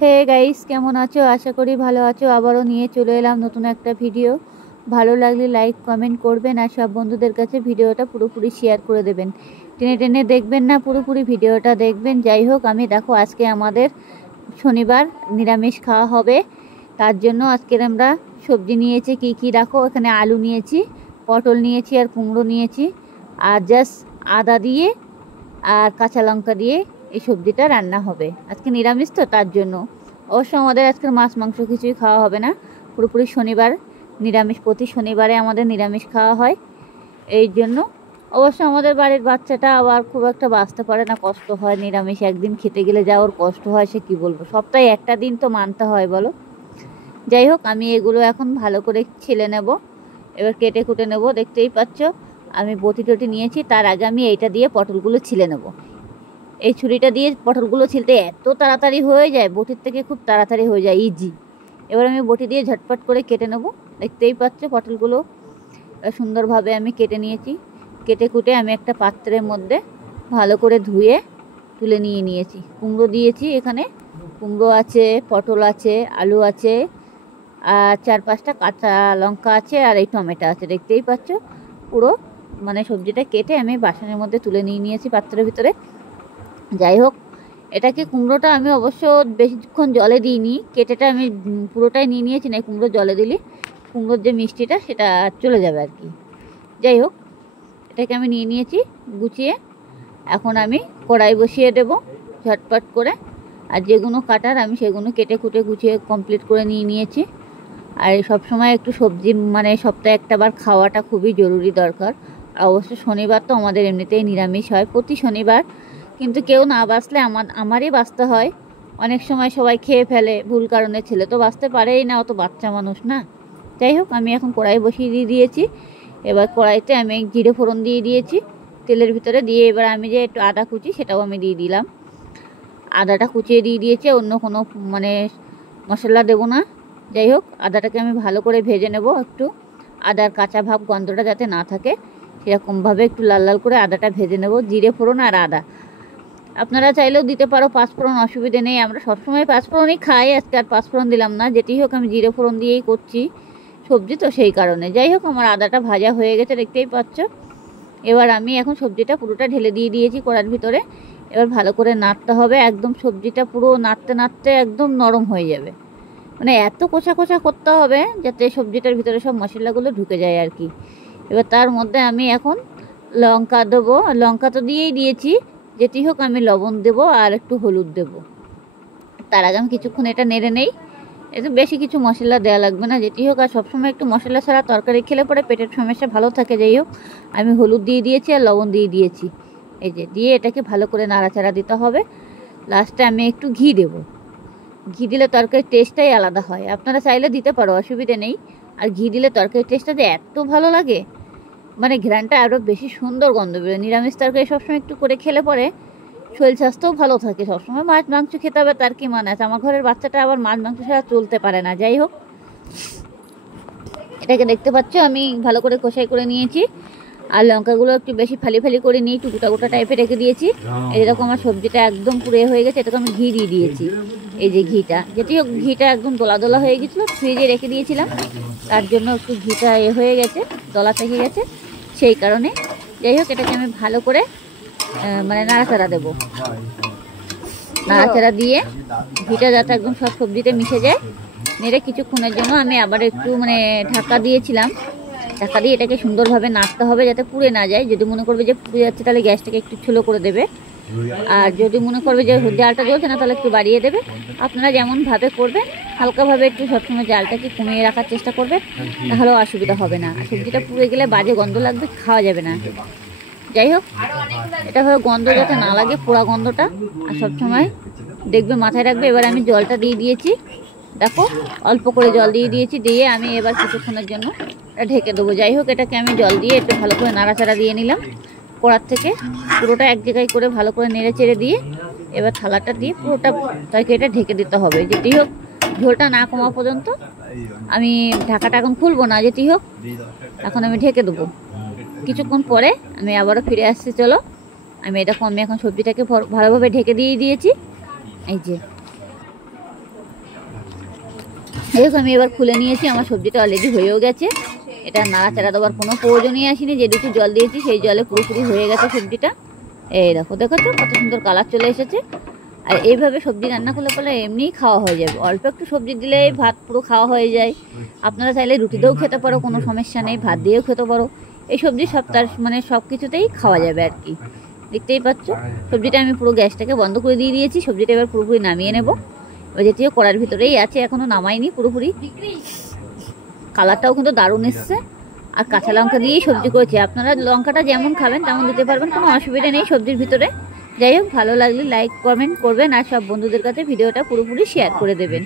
Hey guys, কেমন আছো? আশা করি ভালো আছো। আবারও নিয়ে চলে এলাম নতুন একটা ভিডিও। ভালো লাগলে লাইক কমেন্ট করবেন আর সব বন্ধুদের কাছে ভিডিওটা পুরোপুরি শেয়ার করে দেবেন। টেনে টেনে দেখবেন না, পুরোপুরি ভিডিওটা দেখবেন। যাই হোক, আমি দেখো আজকে আমাদের শনিবার নিরামিষ খাওয়া হবে। তার জন্য আজকের আমরা সবজি নিয়েছি কি কি দেখো, এখানে আলু নিয়েছি, পটল নিয়েছি আর কুমড়ো নিয়েছি। আর জাস্ট আদা দিয়ে আর কাঁচা লঙ্কা দিয়ে এই সবজিটা রান্না হবে। আজকে নিরামিষ তো, তার জন্য। অবশ্য আমাদের আজকের মাছ মাংস কিছুই খাওয়া হবে না, পুরোপুরি শনিবার নিরামিষ। প্রতি শনিবারে আমাদের নিরামিষ খাওয়া হয়। এই জন্য অবশ্য আমাদের বাড়ির বাচ্চাটা আবার খুব একটা বাঁচতে পারে না, কষ্ট হয় নিরামিষ একদিন খেতে গেলে, যা ওর কষ্ট হয় সে কি বলবো। সপ্তাহে একটা দিন তো মানতে হয় বলো। যাই হোক, আমি এগুলো এখন ভালো করে ছিলে নেব, এবার কেটে কুটে নেব। দেখতেই পাচ্ছ আমি বটি টটি নিয়েছি। তার আগে আমি এইটা দিয়ে পটলগুলো ছিলে নেব। এই ছুরিটা দিয়ে পটলগুলো ছিলতে এত তাড়াতাড়ি হয়ে যায়, বটির থেকে খুব তাড়াতাড়ি হয়ে যায়, ইজি। এবার আমি বটি দিয়ে ঝটপট করে কেটে নেব। দেখতেই পাচ্ছ পটলগুলো সুন্দরভাবে আমি কেটে নিয়েছি। কেটে কুটে আমি একটা পাত্রের মধ্যে ভালো করে ধুয়ে তুলে নিয়েছি। কুমড়ো দিয়েছি, এখানে কুমড়ো আছে, পটল আছে, আলু আছে, আর 4-5টা কাঁচা লঙ্কা আছে, আর এই টমেটো আছে। দেখতেই পাচ্ছ পুরো মানে সবজিটা কেটে আমি বাসনের মধ্যে তুলে নিয়েছি পাত্রের ভিতরে। যাই হোক, এটাকে কুমড়োটা আমি অবশ্য বেশিক্ষণ জলে দিইনি, কেটেটা আমি পুরোটাই নিয়েছি। না, কুমড়ো জলে দিলে কুমড়োর যে মিষ্টিটা সেটা চলে যাবে আর কি। যাই হোক, এটাকে আমি নিয়েছি গুছিয়ে। এখন আমি কড়াই বসিয়ে দেব ঝটপট করে। আর যেগুলো কাটার আমি সেগুলো কেটে কুটে গুছিয়ে কমপ্লিট করে নিয়েছি। আর সবসময় একটু সবজি মানে সপ্তাহে একটা বার খাওয়াটা খুবই জরুরি দরকার। আর অবশ্য শনিবার তো আমাদের এমনিতেই নিরামিষ হয় প্রতি শনিবার, কিন্তু কেউ না বাঁচলে আমারই বাঁচতে হয়। অনেক সময় সবাই খেয়ে ফেলে ভুল কারণে, ছেলে তো বাঁচতে পারেই না, অত বাচ্চা মানুষ না। যাই হোক, আমি এখন কড়াই বসিয়ে দিয়েছি। এবার কড়াইতে আমি জিরে ফোড়ন দিয়ে দিয়েছি তেলের ভিতরে দিয়ে। এবার আমি যে একটু আদা কুচি সেটাও আমি দিয়ে দিলাম। আদাটা কুচিয়ে দিয়েছি, অন্য কোনো মানে মশলা দেবো না। যাই হোক, আদাটাকে আমি ভালো করে ভেজে নেব একটু। আদার কাঁচা ভাব গন্ধটা যাতে না থাকে সেরকমভাবে একটু লাল লাল করে আদাটা ভেজে নেব। জিরে ফোড়ন আর আদা আপনারা চাইলেও দিতে পারো, পাঁচফোড়ন, অসুবিধে নেই। আমরা সবসময় পাঁচফোড়নই খাই, আজকে আর পাঁচফোড়ন দিলাম না। যেটি হোক, আমি জিরে ফোড়ন দিয়েই করছি সবজি তো, সেই কারণে। যাই হোক, আমার আদাটা ভাজা হয়ে গেছে, দেখতেই পাচ্ছ। এবার আমি এখন সবজিটা পুরোটা ঢেলে দিয়েছি কড়ার ভিতরে। এবার ভালো করে নাড়তে হবে, একদম সবজিটা পুরো নাড়তে নাড়তে একদম নরম হয়ে যাবে। মানে এত কষা কষা করতে হবে যাতে সবজিটার ভিতরে সব মশলাগুলো ঢুকে যায় আর কি। এবার তার মধ্যে আমি এখন লঙ্কা দেবো। লঙ্কা তো দিয়েই দিয়েছি, যেটি হোক আমি লবণ দেবো আর একটু হলুদ দেবো। তার আগে আমি কিছুক্ষণ এটা নেড়ে নেই। এতে বেশি কিছু মশলা দেওয়া লাগবে না, যেটি হোক। আর সবসময় একটু মশলা ছাড়া তরকারি খেলে পরে পেটের সমস্যা ভালো থাকে। যাই হোক, আমি হলুদ দিয়ে দিয়েছি আর লবণ দিয়ে দিয়েছি। এই যে দিয়ে এটাকে ভালো করে নাড়াচাড়া দিতে হবে। লাস্টে আমি একটু ঘি দেবো। ঘি দিলে তরকারির টেস্টটাই আলাদা হয়, আপনারা চাইলে দিতে পারো, অসুবিধে নেই। আর ঘি দিলে তরকারির টেস্টটা যে এত ভালো লাগে, মানে ঘ্রাণটা আরও বেশি সুন্দর গন্ধ বেরোয়। নিরামিষ তরকারি সবসময় একটু করে খেলে পরে শরীর স্বাস্থ্যও ভালো থাকে। সবসময় মাছ মাংস খেতে হবে তার কি মানে আছে? আমার ঘরের বাচ্চাটা আবার মাছ মাংস ছাড়া চলতে পারে না। যাই হোক, এটাকে দেখতে পাচ্ছ আমি ভালো করে কষাই করে নিয়েছি। আর লঙ্কাগুলো একটু বেশি ফালি ফালি করে নিয়ে একটু গোটা গোটা টাইপে রেখে দিয়েছি। এরকম আমার সবজিটা একদম পুড়ে হয়ে গেছে। এটাকে আমি ঘি দিয়ে দিয়েছি। এই যে ঘিটা, যেটি হোক ঘিটা একদম দোলা দোলা হয়ে গেছিলো, ফ্রিজে রেখে দিয়েছিলাম, তার জন্য একটু ঘিটা হয়ে গেছে, দলা থেকে গেছে সেই কারণে। যাই হোক, এটাকে আমি ভালো করে মানে নাড়াচাড়া দেবো। নাড়াচাড়া দিয়ে ঘিটা যাতে একদম সব সবজিতে মিশে যায়, নেড়ে কিছুক্ষণের জন্য আমি আবার একটু মানে ঢাকা দিয়েছিলাম। ঢাকা দিয়ে এটাকে সুন্দরভাবে নাড়তে হবে যাতে পুড়ে না যায়। যদি মনে করবে যে পুড়ে যাচ্ছে তাহলে গ্যাসটাকে একটু ছোলো করে দেবে। আর যদি মনে করবে যে জালটা জ্বলছে না তাহলে একটু বাড়িয়ে দেবে। আপনারা যেমনভাবে করবে হালকাভাবে একটু সবসময় জালটাকে কমিয়ে রাখার চেষ্টা করবে, তাহলেও অসুবিধা হবে না। সবজিটা পুড়ে গেলে বাজে গন্ধ লাগবে, খাওয়া যাবে না। যাই হোক, এটা হলো গন্ধ যাতে না লাগে, পোড়া গন্ধটা। আর সবসময় দেখবে মাথায় রাখবে। এবার আমি জলটা দিয়ে দিয়েছি, দেখো অল্প করে জল দিয়ে দিয়েছি। দিয়ে আমি এবার কিছুক্ষণের জন্য ঢেকে দেবো। যাই হোক, এটাকে আমি জল দিয়ে একটু ভালো করে নাড়াচাড়া দিয়ে নিলাম কড়ার থেকে। পুরোটা এক জায়গায় করে ভালো করে নেড়ে চেড়ে দিয়ে এবার থালাটা দিয়ে পুরোটা তরকারিটা ঢেকে দিতে হবে। যেটি হোক, ঝোলটা না কমা পর্যন্ত আমি ঢাকাটা এখন খুলবো না। যেটি হোক, এখন আমি ঢেকে দেবো। কিছুক্ষণ পরে আমি আবারও ফিরে আসছি। চলো, আমি এখন সবজিটাকে ভালোভাবে ঢেকে দিয়ে দিয়েছি। এই যে দেখো আমি এবার খুলে নিয়েছি, আমার সবজিটা অলরেডি হয়েও গেছে। এটা নাড়াচাড়া দেওয়ার কোনো প্রয়োজনই আসেনি, যেটুকু জল দিয়েছি সেই জলে পুরোপুরি হয়ে গেছে সবজিটা। এই দেখো, দেখো তো কত সুন্দর কালার চলে এসেছে। আর এইভাবে সবজি রান্না করলে পরে এমনিই খাওয়া হয়ে যাবে, অল্প একটু সবজি দিলে ভাত পুরো খাওয়া হয়ে যায়। আপনারা চাইলে রুটি দিয়েও খেতে পারো, কোনো সমস্যা নেই, ভাত দিয়েও খেতে পারো। এই সবজি মানে সব কিছুতেই খাওয়া যাবে আর কি। দেখতেই পাচ্ছ সবজিটা আমি পুরো গ্যাসটাকে বন্ধ করে দিয়ে দিয়েছি। সবজিটা এবার পুরোপুরি নামিয়ে নেব। এবার যেটিও কড়ার ভিতরেই আছে, এখনও নামাইনি পুরোপুরি। কালারটাও কিন্তু দারুণ এসছে। আর কাঁচা লঙ্কা দিয়েই সবজি করেছি, আপনারা লঙ্কাটা যেমন খাবেন তেমন দিতে পারবেন, কোনো অসুবিধা নেই সবজির ভিতরে। যাই হোক, ভালো লাগলে লাইক কমেন্ট করবেন আর সব বন্ধুদের কাছে ভিডিওটা পুরোপুরি শেয়ার করে দেবেন।